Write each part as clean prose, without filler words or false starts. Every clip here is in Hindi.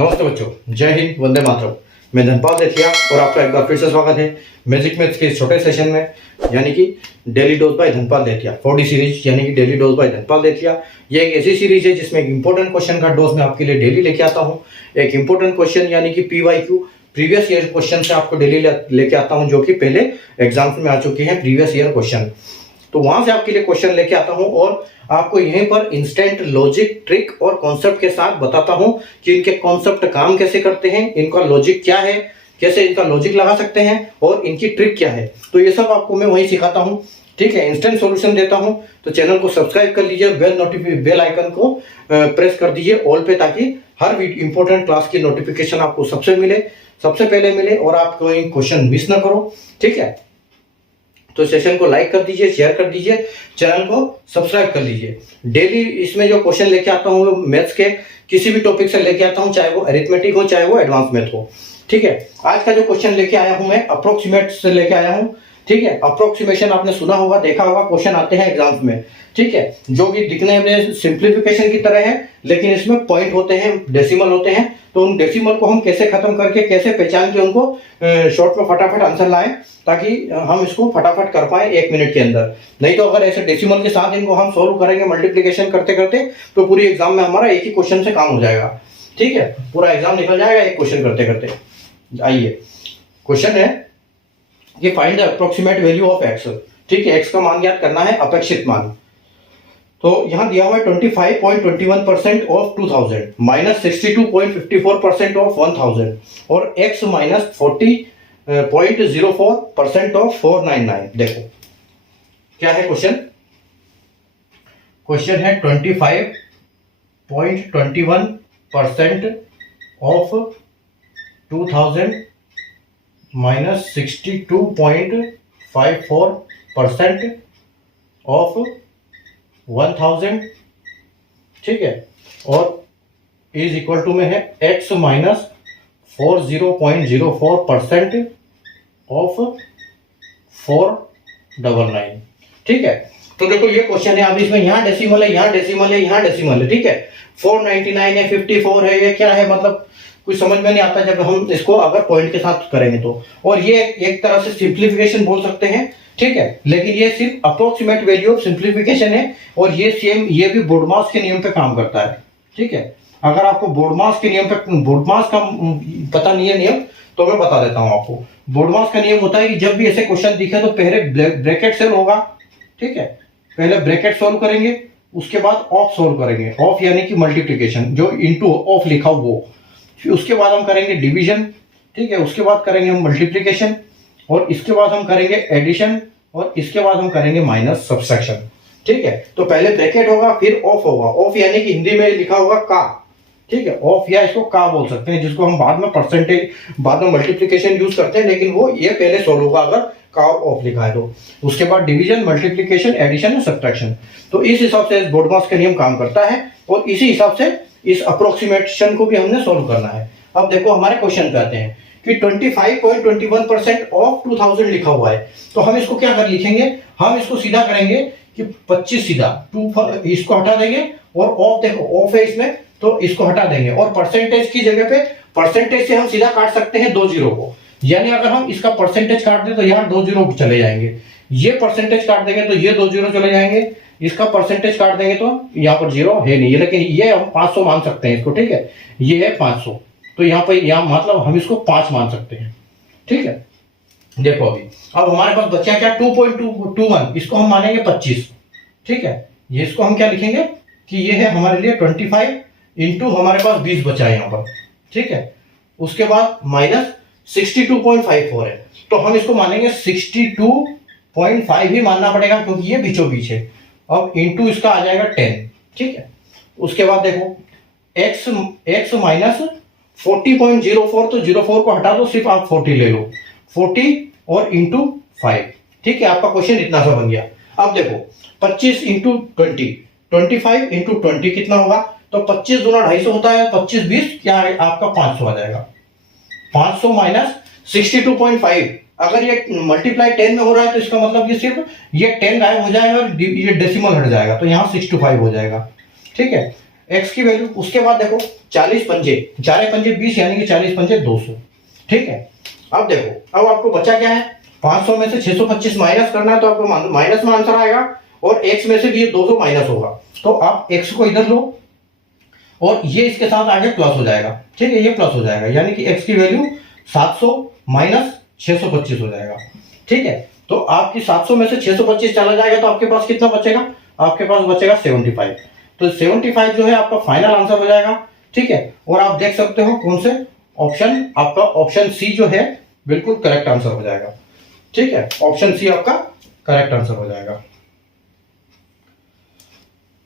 नमस्ते बच्चों, जय हिंद, वंदे मातरम। मैं धनपाल देथिया और आपका एक बार फिर से स्वागत है मैजिक मैथ्स के छोटे सेशन में, यानी कि daily dose by Dhanpal Dethiya 4D series, यानी कि daily dose by Dhanpal Dethiya. ये एक ऐसी सीरीज है जिसमें एक इंपॉर्टेंट क्वेश्चन का डोज मैं आपके लिए डेली लेके आता हूँ। एक इंपॉर्टेंट क्वेश्चन यानी कि PYQ, प्रीवियस ईयर क्वेश्चन से आपको डेली लेके आता हूँ, जो कि पहले एग्जाम्स में आ चुके हैं प्रीवियस ईयर क्वेश्चन। तो वहां से आपके लिए क्वेश्चन लेके आता हूं और आपको यहीं पर इंस्टेंट लॉजिक, ट्रिक और कॉन्सेप्ट के साथ बताता हूं कि इनके कॉन्सेप्ट काम कैसे करते हैं, इनका लॉजिक क्या है, कैसे इनका लॉजिक लगा सकते हैं और इनकी ट्रिक क्या है। तो ये सब आपको मैं वहीं सिखाता हूं, ठीक है। इंस्टेंट सॉल्यूशन देता हूं। तो चैनल को सब्सक्राइब कर लीजिए, बेल आइकन को प्रेस कर दीजिए ऑल पे, ताकि हर इंपॉर्टेंट क्लास की नोटिफिकेशन आपको सबसे पहले मिले और आप कोई क्वेश्चन मिस ना करो, ठीक है। तो सेशन को लाइक कर दीजिए, शेयर कर दीजिए, चैनल को सब्सक्राइब कर लीजिए। डेली इसमें जो क्वेश्चन लेके आता हूँ मैथ्स के किसी भी टॉपिक से लेके आता हूँ, चाहे वो अरिथमेटिक हो चाहे वो एडवांस मैथ हो, ठीक है। आज का जो क्वेश्चन लेके आया हूँ मैं अप्रोक्सीमेट से लेके आया हूँ, ठीक है। अप्रोक्सीमेशन आपने सुना होगा, देखा होगा, क्वेश्चन आते हैं एग्जाम्स में, ठीक है, जो कि दिखने में सिंप्लीफिकेशन की तरह है, लेकिन इसमें पॉइंट होते हैं, डेसिमल होते हैं। तो उन डेसिमल को हम कैसे खत्म करके, कैसे पहचान के उनको शॉर्ट में फटाफट आंसर लाएं, ताकि हम इसको फटाफट कर पाए 1 मिनट के अंदर। नहीं तो अगर ऐसे डेसिमल के साथ इनको हम सोल्व करेंगे मल्टीप्लिकेशन करते करते, तो पूरी एग्जाम में हमारा एक ही क्वेश्चन से काम हो जाएगा, ठीक है। पूरा एग्जाम निकल जाएगा एक क्वेश्चन करते करते। आइए, क्वेश्चन है कि find the approximate value of x, ठीक है। एक्स का मान ज्ञात करना है, अपेक्षित मान। तो यहां दिया हुआ है 25.21% ऑफ 2000 माइनस 62.54% ऑफ 1000 और x माइनस 40.04% ऑफ 499। देखो क्या है क्वेश्चन। क्वेश्चन है 25.21% ऑफ 2000 माइनस 62.54% ऑफ 1000, ठीक है, और इज इक्वल टू में है x माइनस 40.04% ऑफ 499, ठीक है। तो देखो ये क्वेश्चन है, अब इसमें यहाँ डेसिमल है, यहाँ डेसिमल है, यहाँ डेसिमल है, ठीक है। 499 है, 54 है, ये क्या है, मतलब कुछ समझ में नहीं आता जब हम इसको अगर पॉइंट के साथ करेंगे तो। और ये एक तरह से सिंप्लीफिकेशन बोल सकते हैं, ठीक है, लेकिन ये सिर्फ अप्रोक्सीमेट वैल्यू ऑफ सिंप्लीफिकेशन है। और ये सेम, ये भी बोर्डमास के नियम पे काम करता है, ठीक है। अगर आपको बोर्डमास के नियम पे, बोर्डमास का पता नहीं है नियम, तो मैं बता देता हूं आपको। बोर्डमास का नियम होता है कि जब भी ऐसे क्वेश्चन दिखे तो पहले ब्रैकेट सेल होगा, ठीक है। पहले ब्रैकेट सोल्व करेंगे, उसके बाद ऑफ सोल्व करेंगे। ऑफ यानी कि मल्टीप्लीकेशन, जो इंटू ऑफ लिखा वो, फिर उसके बाद हम करेंगे डिवीजन, ठीक है। उसके बाद करेंगे हम मल्टीप्लीकेशन, और इसके बाद हम करेंगे एडिशन, और इसके बाद हम करेंगे माइनस सब्सट्रैक्शन, ठीक है। तो पहले ब्रैकेट होगा, फिर ऑफ होगा। ऑफ यानी कि हिंदी में लिखा होगा का, ठीक है। ऑफ या इसको का बोल सकते हैं, जिसको हम बाद में परसेंटेज, बाद में मल्टीप्लीकेशन यूज करते हैं, लेकिन वो ये पहले सोल्व होगा अगर का और ऑफ लिखा है तो। उसके बाद डिवीजन, मल्टीप्लीकेशन, एडिशन और सब्सट्रैक्शन। तो इस हिसाब से बोर्डमास का नियम काम करता है, और इसी हिसाब से इस अप्रोक्सीमेशन को भी हमने सोल्व करना है। अब देखो हमारे क्वेश्चन पे आते हैं कि 25.21% ऑफ 2000 लिखा हुआ है। तो हम इसको क्या कर लिखेंगे, हम इसको सीधा करेंगे कि 25 सीधा 2 इसको हटा देंगे, और ऑफ, देखो ऑफ है इसमें, तो इसको हटा देंगे, और परसेंटेज की जगह पे, परसेंटेज से हम सीधा काट सकते हैं 2 जीरो को। यानी अगर हम इसका परसेंटेज काट दें तो यहाँ 2 जीरो चले जाएंगे, ये परसेंटेज काट देंगे तो ये 2 जीरो चले जाएंगे, इसका परसेंटेज काट देंगे तो यहाँ पर जीरो है नहीं, लेकिन ये हम 500 मान सकते हैं इसको, ठीक है। ये है 500, तो यहाँ पर, यहाँ मतलब हम इसको 5 मान सकते हैं, ठीक है। देखो अभी अब हमारे पास बचा क्या, 2.21, इसको हम मानेंगे 25, ठीक है। ये इसको हम क्या लिखेंगे कि ये है हमारे लिए 25 इंटू हमारे पास 20 बचा है यहाँ पर, ठीक है। उसके बाद माइनस 62.54 है, तो हम इसको मानेंगे 62.5 ही मानना पड़ेगा, क्योंकि ये बीचों बीच है। अब इंटू इसका आ जाएगा 10, ठीक है। उसके बाद देखो x माइनस 40.04, तो 04 को हटा दो, सिर्फ आप 40 ले लो, 40 और इंटू 5, ठीक है। आपका क्वेश्चन इतना सा बन गया। अब देखो 25 इंटू 20, 25 इंटू 20 कितना होगा, तो 25 दूना 250 होता है, 25 20 क्या है आपका 500 आ जाएगा। 500 माइनस 62.5, अगर ये मल्टीप्लाई 10 में हो रहा है तो इसका मतलब ये सिर्फ ये 10 गायब हो जाएगा और ये डेसिमल हट जाएगा, तो यहाँ 65 हो जाएगा, ठीक है। एक्स की वैल्यू, उसके बाद देखो 40 पंजे, 4 पंजे 20 यानी कि 40 पंजे 200। ठीक है, अब देखो अब आपको बचा क्या है, 500 में से 625 माइनस करना है, तो आपको माइनस में आंसर आएगा, और x में से भी ये 200 माइनस होगा, तो आप x को इधर लो और ये इसके साथ आगे प्लस हो जाएगा। ठीक है, ये प्लस हो जाएगा, यानी कि x की वैल्यू 700 माइनस 625 हो जाएगा। ठीक है, तो आपकी 700 में से 625 चला जाएगा, तो आपके पास कितना बचेगा, आपके पास बचेगा 75। तो 75 जो है आपका फाइनल आंसर हो जाएगा। ठीक है, और आप देख सकते हो कौन से ऑप्शन, आपका ऑप्शन सी जो है बिल्कुल करेक्ट आंसर हो जाएगा। ठीक है, ऑप्शन सी आपका करेक्ट आंसर हो जाएगा।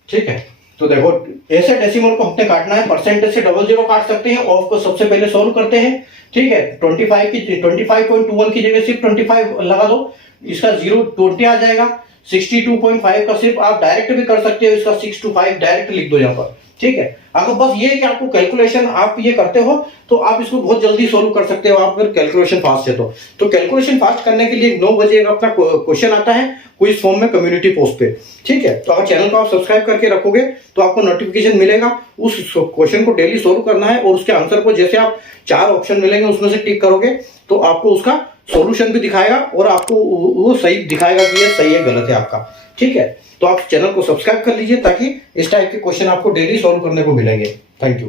ठीक है, तो देखो ऐसे डेसिमल को हमने काटना है, परसेंटेज से डबल जीरो काट सकते हैं, ऑफ को सबसे पहले सॉल्व करते हैं। ठीक है, 25.21 की जगह सिर्फ 25 लगा दो, इसका 0.20 आ जाएगा। 62.5 का सिर्फ आप डायरेक्ट भी कर सकते हो, इसका 6 to 5 डायरेक्ट लिख दो यहाँ पर। ठीक है, अगर बस ये है कि आपको कैलकुलेशन आप ये करते हो तो आप इसको बहुत जल्दी सोल्व कर सकते हो, आप अगर कैलकुलेशन फास्ट है तो कैलकुलेशन फास्ट करने के लिए 9 बजे अपना क्वेश्चन आता है क्विज फॉर्म में कम्युनिटी पोस्ट पे। ठीक है, तो अगर चैनल को आप सब्सक्राइब करके रखोगे तो आपको नोटिफिकेशन मिलेगा। उस क्वेश्चन को डेली सोल्व करना है, और उसके आंसर को जैसे आप 4 ऑप्शन मिलेंगे उसमें से टिक करोगे तो आपको उसका सॉल्यूशन भी दिखाएगा, और आपको वो सही दिखाएगा कि ये सही है गलत है आपका। ठीक है, तो आप चैनल को सब्सक्राइब कर लीजिए ताकि इस टाइप के क्वेश्चन आपको डेली सॉल्व करने को मिलेंगे। Thank you.